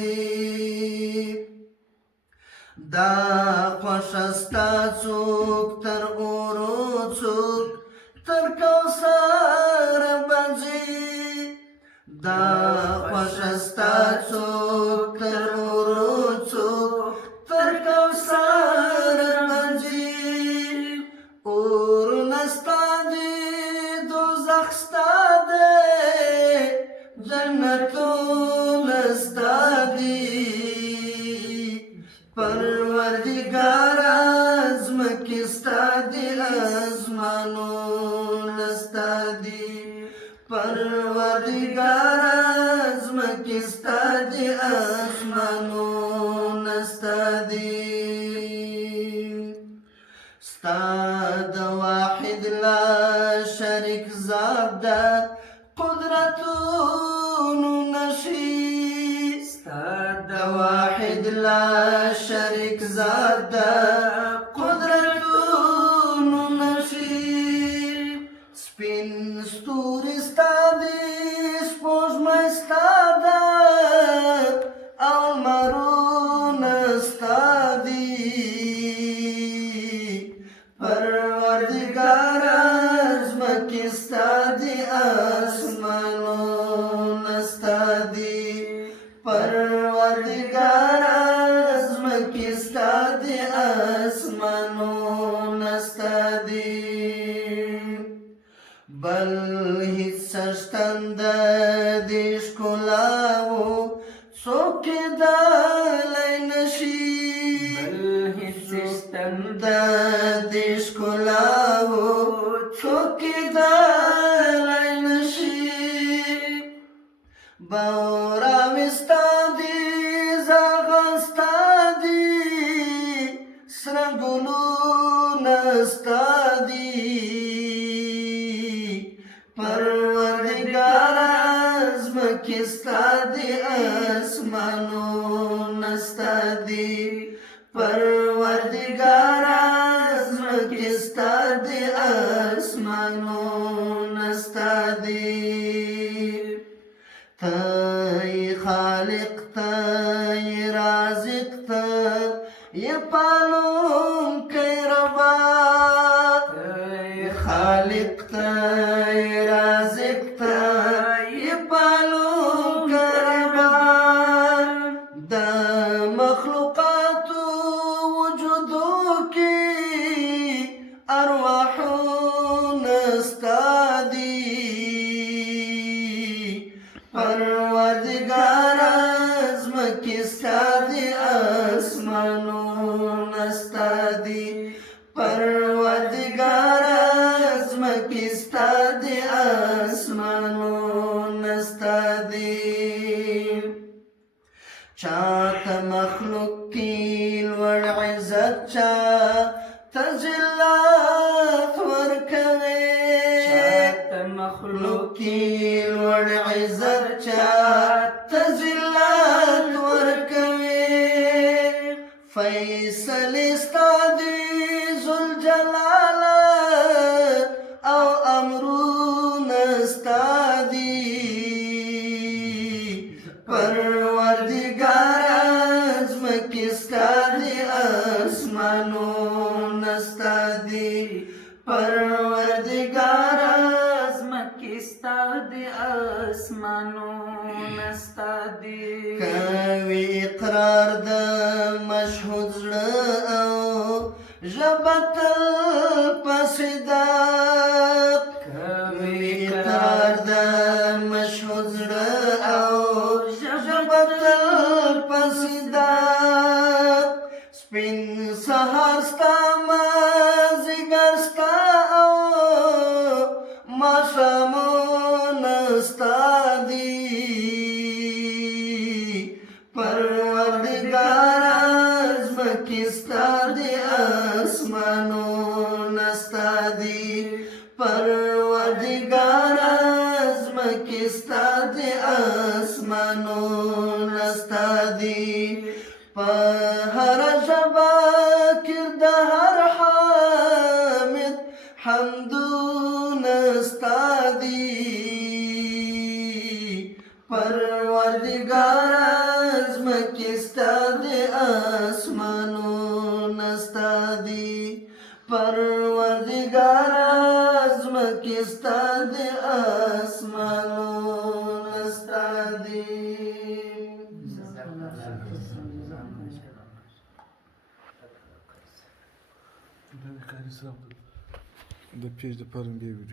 دی دا خوشستا څوک تر اورو څوک تر کوثر بځي دا خوشستا څوک تر اورو څوک تر کوثر بځي اور نستا دی دوزخ ستا دی جنتون ستا دی پروردگارا زمکی ستا دی آسمانون ستا دی پروردگارا زمکی ستا دی آسمانون ستا دی ستا د واحد لا شریک ذات دا قدرتونو نشي ستا د واحد لا شریک ذات دا قدرتونو نشي سپین ستوري ستا دی سپوږمۍ ستا ده او لمرونه ستا دي پروردگارا زمکی ستا دی آسمانونه ستا دی پروردگارا زمکی ستا دی آسمانونه ستا دی بل هیڅ شتن د دې ښکلاوو څوک کېدلی نشي بل هیڅ شتن د دې ښکلاوو څوک کېدلی نشي باوراوې ستا دي زاغان ستا دي سره ګلونه ستا دي پروردگارا زمکی ستا دی آسمانون ستا دی پروردگارا زمکی ستا دی آسمانون ستا دی تای خالق تای رازق تای پالون کی ربا تای خالق تای رازق تای پالون کی ربا دا مخلوقاتو وجودو کی ارواحون ستا دی پروردگارا زمکی ستا دی آسمانون ستا دی پروردگارا زمکی ستا دی آسمانون ستا دی چاہتا مخلوق کی لوڑ عزت چاہتا ذلت ورکوے چاہتا مخلوق کی لوڑ عزت چاہتا ذلت ورکوے فیصل ستا دی ذوالجلال او امرون ستا دی پروردگارا زمکی ستا دی آسمانون ستا دی پروردگارا زمکی ستا دی آسمانون ستا دی کوي اقرار د مشهود زړه او ژبه تل په صدق کوي اقرار د مشهود زړه او ژبه تل په صدق سپین سهار ستا مازدیګر ستا او ماښامونه ستا دي پروردگارا زمکی ستا دی آسمانونه ستا دی پروردگارا زمکی ستا دی آسمانونه ستا دی په هر ژبه کې د هر حامد حمدونه ستا دی پروردگارا زمکی زمکی ستا دی آسمانون ستا دی پروردگارا زمکی ستا دی آسمانون ستا دی د پیج د پرم بیا ویډیو